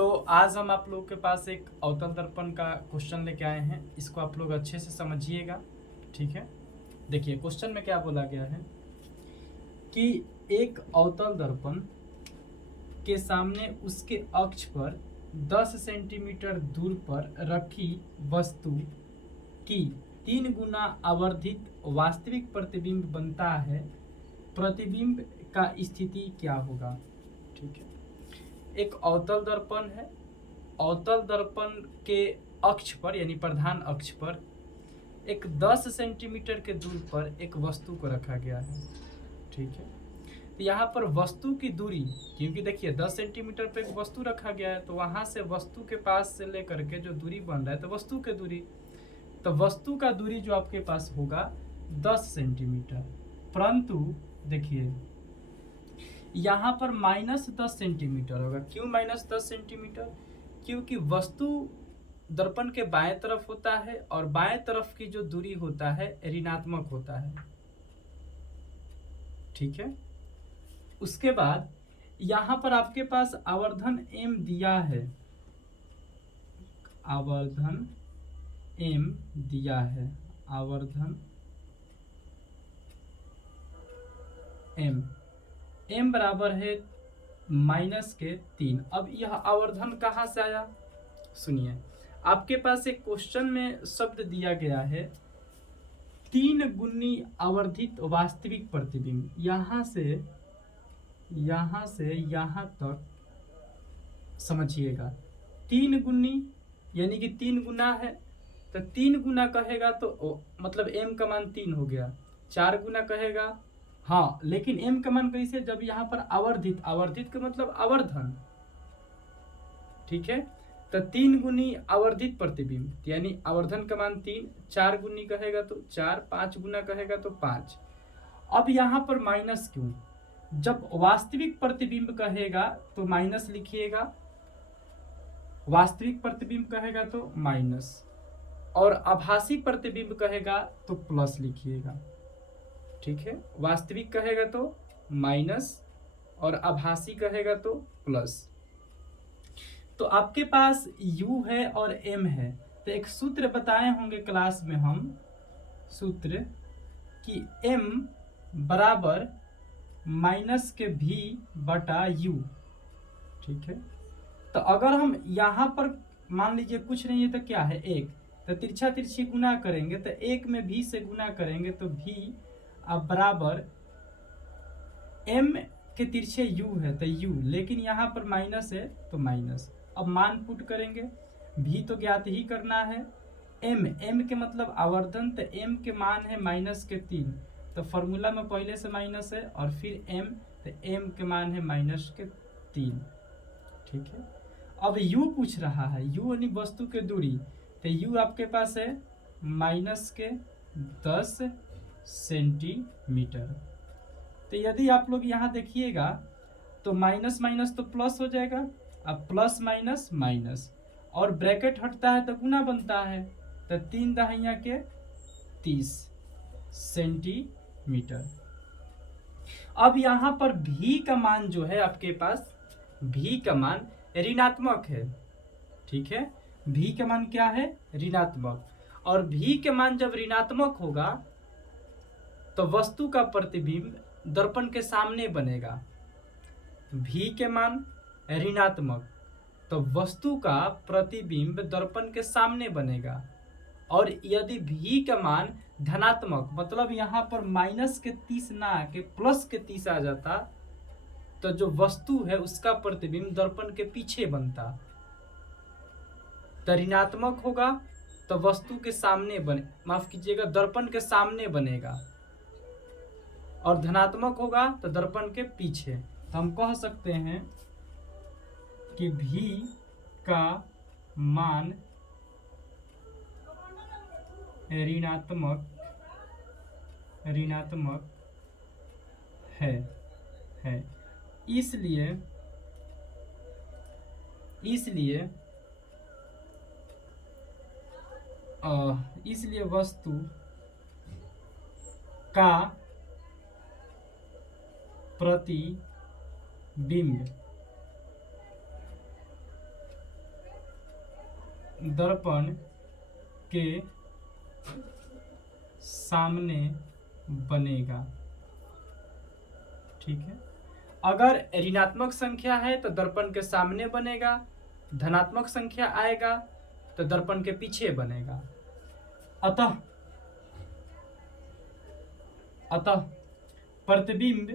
तो आज हम आप लोग के पास एक अवतल दर्पण का क्वेश्चन लेके आए हैं। इसको आप लोग अच्छे से समझिएगा, ठीक है। देखिए क्वेश्चन में क्या बोला गया है कि एक अवतल दर्पण के सामने उसके अक्ष पर 10 सेंटीमीटर दूर पर रखी वस्तु की 3 गुना आवर्धित वास्तविक प्रतिबिंब बनता है। प्रतिबिंब का स्थिति क्या होगा? ठीक है, एक अवतल दर्पण है। अवतल दर्पण के अक्ष पर यानी प्रधान अक्ष पर एक 10 सेंटीमीटर के दूर पर एक वस्तु को रखा गया है, ठीक है। तो यहाँ पर वस्तु की दूरी, क्योंकि देखिए 10 सेंटीमीटर पे एक वस्तु रखा गया है, तो वहाँ से वस्तु के पास से लेकर के जो दूरी बन रहा है तो वस्तु की दूरी, तो वस्तु का दूरी जो आपके पास होगा 10 सेंटीमीटर। परंतु देखिए यहाँ पर -10 सेंटीमीटर होगा। क्यों -10 सेंटीमीटर? क्योंकि वस्तु दर्पण के बाएं तरफ होता है और बाएं तरफ की जो दूरी होता है ऋणात्मक होता है, ठीक है। उसके बाद यहाँ पर आपके पास आवर्धन m दिया है, आवर्धन m दिया है, आवर्धन m बराबर है -3। अब यह आवर्धन कहाँ से आया? सुनिए, आपके पास एक क्वेश्चन में शब्द दिया गया है 3 गुनी आवर्धित वास्तविक प्रतिबिंब। यहाँ से यहाँ तक समझिएगा, 3 गुनी यानी कि 3 गुना है, तो 3 गुना कहेगा तो मतलब m का मान 3 हो गया। 4 गुना कहेगा, हाँ, लेकिन m का मान कैसे? जब यहाँ पर आवर्धित, आवर्धित का मतलब आवर्धन, ठीक है। तो 3 गुनी आवर्धित प्रतिबिंब यानी आवर्धन का मान 3, 4 गुनी कहेगा तो 4, 5 गुना कहेगा तो 5। अब यहाँ पर माइनस क्यों? जब वास्तविक प्रतिबिंब कहेगा तो माइनस लिखिएगा, वास्तविक प्रतिबिंब कहेगा तो माइनस, और आभासी प्रतिबिंब कहेगा तो प्लस लिखिएगा, ठीक है। वास्तविक कहेगा तो माइनस और आभासी कहेगा तो प्लस। तो आपके पास u है और m है, तो एक सूत्र बताए होंगे क्लास में हम, सूत्र कि m बराबर -v/u, ठीक है। तो अगर हम यहाँ पर मान लीजिए कुछ नहीं है तो क्या है 1, तो तिरछा तिरछी गुना करेंगे तो 1 में v से गुना करेंगे तो v अब बराबर m के तिरछे u है तो u, लेकिन यहाँ पर माइनस है तो माइनस। अब मान पुट करेंगे, v तो ज्ञात ही करना है, m के मतलब आवर्धन, तो m के मान है -3, तो फॉर्मूला में पहले से माइनस है और फिर m, तो m के मान है -3, ठीक है। अब u पूछ रहा है, u यानी वस्तु के दूरी, तो u आपके पास है -10 सेंटीमीटर। तो यदि आप लोग यहाँ देखिएगा तो माइनस माइनस तो प्लस हो जाएगा, अब प्लस माइनस माइनस, और ब्रैकेट हटता है तो गुना बनता है, तो 3 दहाइयाँ के 30 सेंटीमीटर। अब यहाँ पर v का मान जो है आपके पास, v का मान ऋणात्मक है, ठीक है। v का मान क्या है? ऋणात्मक, और v के मान जब ऋणात्मक होगा तो वस्तु का प्रतिबिंब दर्पण के सामने बनेगा। v के मान ऋणात्मक, तो वस्तु का प्रतिबिंब दर्पण के सामने बनेगा। और यदि v का मान धनात्मक, मतलब यहाँ पर -30 ना के +30 आ जाता, तो जो वस्तु है उसका प्रतिबिंब दर्पण के पीछे बनता। तो ऋणात्मक होगा तो वस्तु के सामने बने, माफ कीजिएगा, दर्पण के सामने बनेगा, और धनात्मक होगा तो दर्पण के पीछे। तो हम कह सकते हैं कि v का मान ऋणात्मक है, इसलिए वस्तु का प्रतिबिंब दर्पण के सामने बनेगा। ठीक है, अगर ऋणात्मक संख्या है तो दर्पण के सामने बनेगा, धनात्मक संख्या आएगा तो दर्पण के पीछे बनेगा। अतः प्रतिबिंब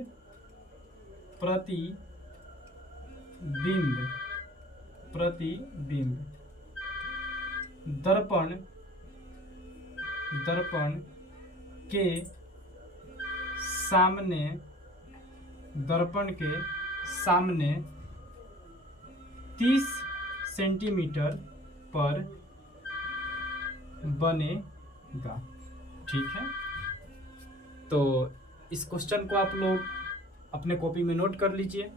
दर्पण के सामने 30 सेंटीमीटर पर बनेगा। ठीक है, तो इस क्वेश्चन को आप लोग अपने कॉपी में नोट कर लीजिए।